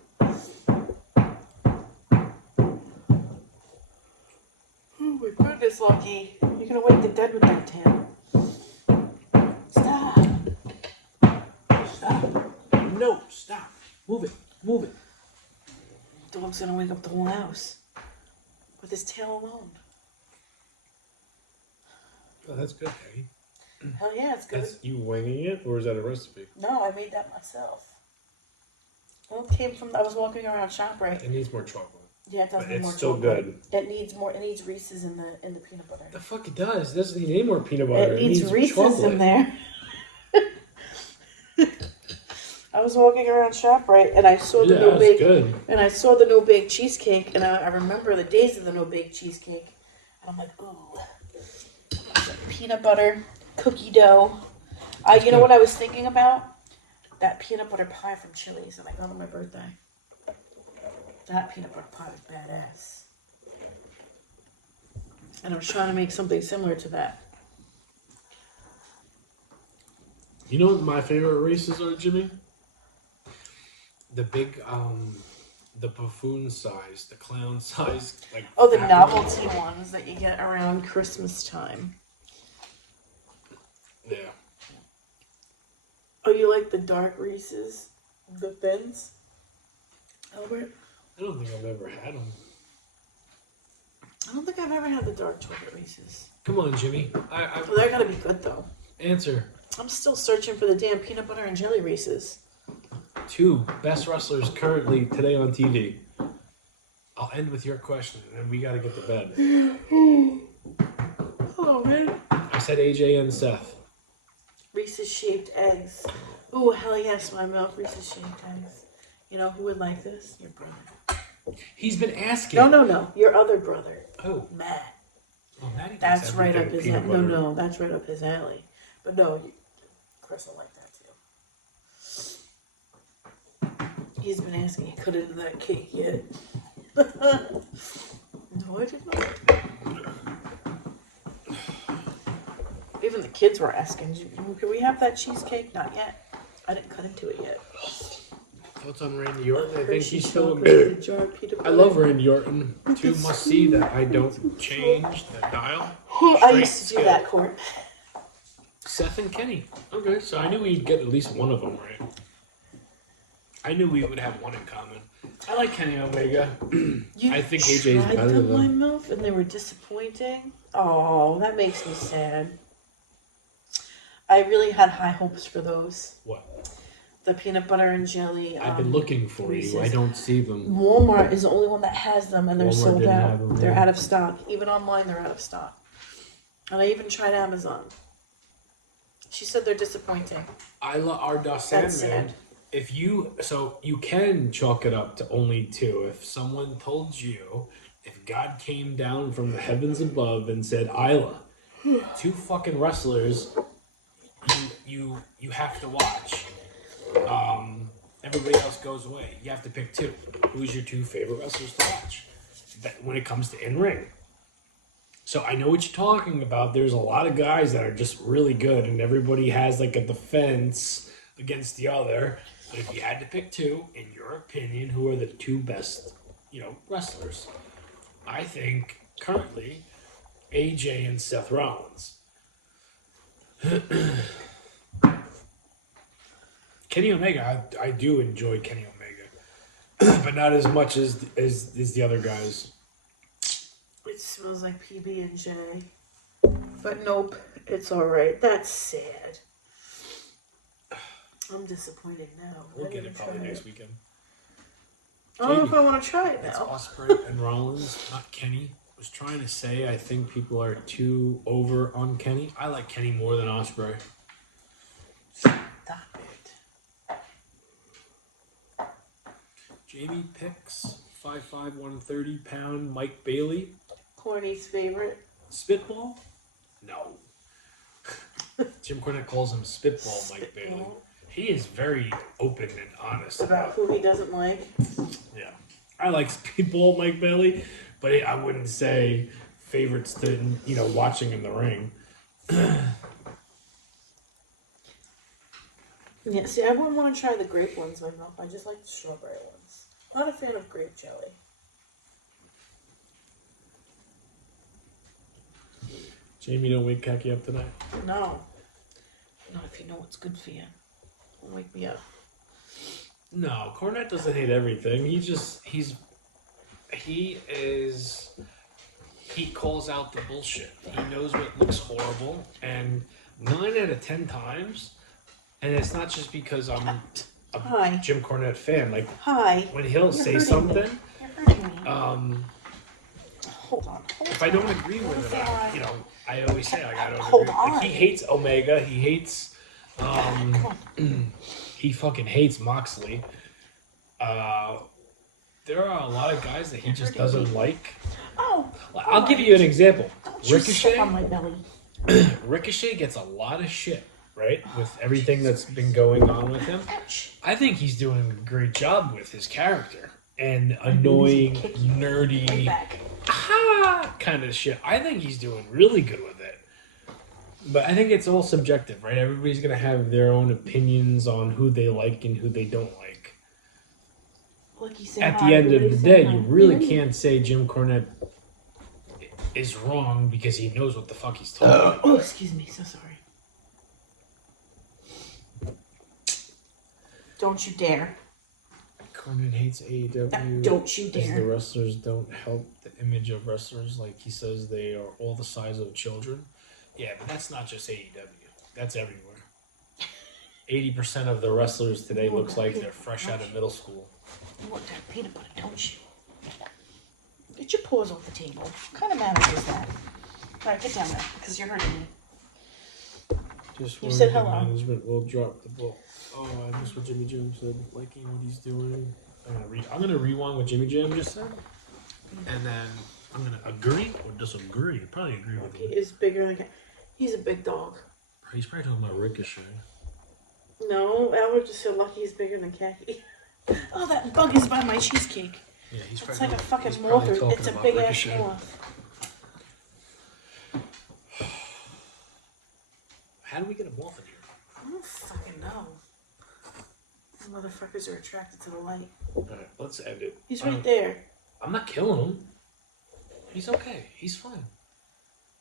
Oh my goodness, Lucky. You're gonna wake the dead with that tan. Stop. Stop. No, stop. Move it. Move it. Dog's gonna wake up the whole house with his tail alone. Oh, that's good, Peggy. Hell yeah, it's good. That's you winging it, or is that a recipe? No, I made that myself. Well, it came from, I was walking around ShopRite. It needs more chocolate. Yeah, it does But need it's more still chocolate. good. It needs more, it needs Reese's in the peanut butter. The fuck it does. It doesn't need any more peanut butter. It needs Reese's chocolate. in there. I was walking around ShopRite and I saw the no bake good. and I saw the no bake cheesecake and I remember the days of the no bake cheesecake and I'm like, ooh, peanut butter, cookie dough. You know what I was thinking about? That peanut butter pie from Chili's that I got on my birthday. That peanut butter pie is badass. And I was trying to make something similar to that. You know what my favorite Reese's are, Jimmy? The big, the buffoon size, the clown size, like. Oh, the novelty ones that you get around Christmas time. Yeah. Oh, you like the dark Reese's? The thins? Albert? I don't think I've ever had them. I don't think I've ever had the dark chocolate Reese's. Come on, Jimmy. Well, they're gotta be good though. Answer. I'm still searching for the damn peanut butter and jelly Reese's. 2 best wrestlers currently today on TV. I'll end with your question, and then we gotta get to bed. Oh man. I said AJ and Seth. Reese's shaped eggs. Ooh, hell yes, my mouth. Reese's shaped eggs. You know who would like this? Your brother. He's been asking. No. Your other brother. Oh. Matt. Well, Maddie thinks That's right up everything his alley. peanut butter. No, that's right up his alley. But no, Chris will like that too. He's been asking. He couldn't do that cake yet. No, I did not. Even the kids were asking, can we have that cheesecake? Not yet. I didn't cut into it yet. Thoughts on Randy Orton? I think Hershey he's still chocolate in a jar, peanut I butter. love Randy Orton. 2 must see that I don't change the dial. I used to do that, Court. Seth and Kenny. Okay, so I knew we'd get at least one of them right. I knew we would have one in common. I like Kenny Omega. I think AJ's tried better them, than. my milf, and they were disappointing. Oh, that makes me sad. I really had high hopes for those. What? The peanut butter and jelly. I've been looking for Reese's. you. I don't see them. Walmart is the only one that has them, and they're Walmart sold didn't have out. them, They're yeah. out of stock. Even online, they're out of stock. And I even tried Amazon. She said they're disappointing. Isla Ardar That's Sandman. sad. If you you can chalk it up to only 2. If someone told you, if God came down from the heavens above and said, Isla, 2 fucking wrestlers, you have to watch. Everybody else goes away. You have to pick 2. Who's your 2 favorite wrestlers to watch? That when it comes to in ring. So I know what you're talking about. There's a lot of guys that are just really good, and everybody has like a defense against the other. But if you had to pick 2, in your opinion, who are the 2 best, wrestlers? I think currently AJ and Seth Rollins. Kenny Omega, I do enjoy Kenny Omega. but not as much as the other guys. It smells like PB&J. But nope, it's alright. That's sad. I'm disappointed now. We'll get it probably next weekend. I don't know if I want to try it It's now. Osprey and Rollins, not Kenny. Was trying to say I think people are too over on Kenny. I like Kenny more than Osprey. Stop it. Jamie picks 5'5", 130 pound Mike Bailey. Corny's favorite. Spitball? No. Jim Cornette calls him Spitball Mike Bailey. He is very open and honest About who he doesn't like. Yeah. I like Spitball Mike Bailey, but I wouldn't say favorites to, watching in the ring. Yeah, see, I wouldn't want to try the grape ones myself. I just like the strawberry ones. Not a fan of grape jelly. Jamie, don't wake Kaki up tonight. No. Not if you know what's good for you. Don't wake me up. No, Cornette doesn't hate everything. He calls out the bullshit. He knows what looks horrible, and 9 out of 10 times, and it's not just because I'm a Hi. Jim Cornette fan. Like, Hi. when he'll You're say hurting something, me. You're hurting me. Hold on. if I don't agree with it, I always say, like, I don't Hold agree. on. Like, he hates Omega. He hates, he fucking hates Moxley. There are a lot of guys that he just doesn't like. Oh. I'll give you an example. Don't sit on my belly. Ricochet gets a lot of shit, right? With everything that's been going on with him. I think he's doing a great job with his character. And annoying, nerdy, kind of shit. I think he's doing really good with it. But I think it's all subjective, right? Everybody's going to have their own opinions on who they like and who they don't like. At the end of the day, you really can't say Jim Cornette is wrong because he knows what the fuck he's talking about. Oh, excuse me. So sorry. Don't you dare. Cornette hates AEW. Don't you because dare. the wrestlers don't help the image of wrestlers. Like he says, they are all the size of children. Yeah, but that's not just AEW. That's everywhere. 80% of the wrestlers today looks like they're fresh out of middle school. You want that peanut butter, don't you? Get your paws off the table. What kind of manners is that? Alright, get down there, because you're hurting me. Just You said worried hello. management will drop the ball. Oh, I missed what Jimmy Jam said. Liking what he's doing. I'm gonna rewind what Jimmy Jam just said, and then I'm gonna agree or disagree. Probably agree with He him. is bigger than... He's a big dog. He's probably talking about Ricochet. No, Albert just feel lucky he's bigger than Khaki. Oh, that bug is by my cheesecake. Yeah, he's It's probably like a fucking he's probably moth. talking It's a about big ass Ricochet. moth. How do we get a moth in here? I don't fucking know. These motherfuckers are attracted to the light. Alright, let's end it. He's right there. I'm not killing him. He's okay. He's fine.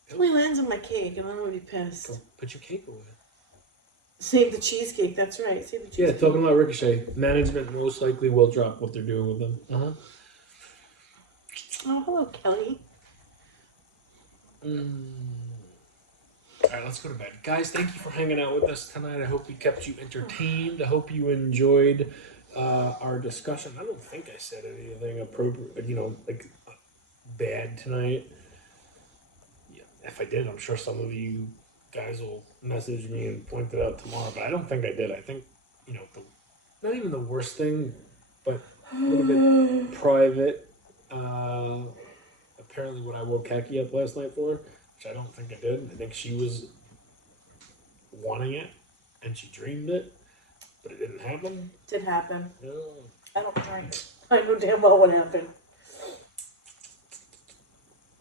If he lands on my cake, and I'm gonna be pissed. Go put your cake away. Save the cheesecake, that's right. Save the Yeah, cheesecake. talking about Ricochet. Management most likely will drop what they're doing with them. Uh-huh. Oh, hello, Kelly. Alright, let's go to bed. Guys, thank you for hanging out with us tonight. I hope we kept you entertained. I hope you enjoyed our discussion. I don't think I said anything appropriate, bad tonight. Yeah, if I did, I'm sure some of you guys will message me and point it out tomorrow, but I don't think I did. I think, not even the worst thing, but a little bit private. Apparently what I woke Kaki up last night for, which I don't think I did. I think she was wanting it, and she dreamed it, but it didn't happen. Did happen. No. I don't drink. I know damn well what happened.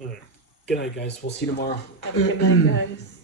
All right. Good night, guys. We'll see you tomorrow. Have a good night, guys.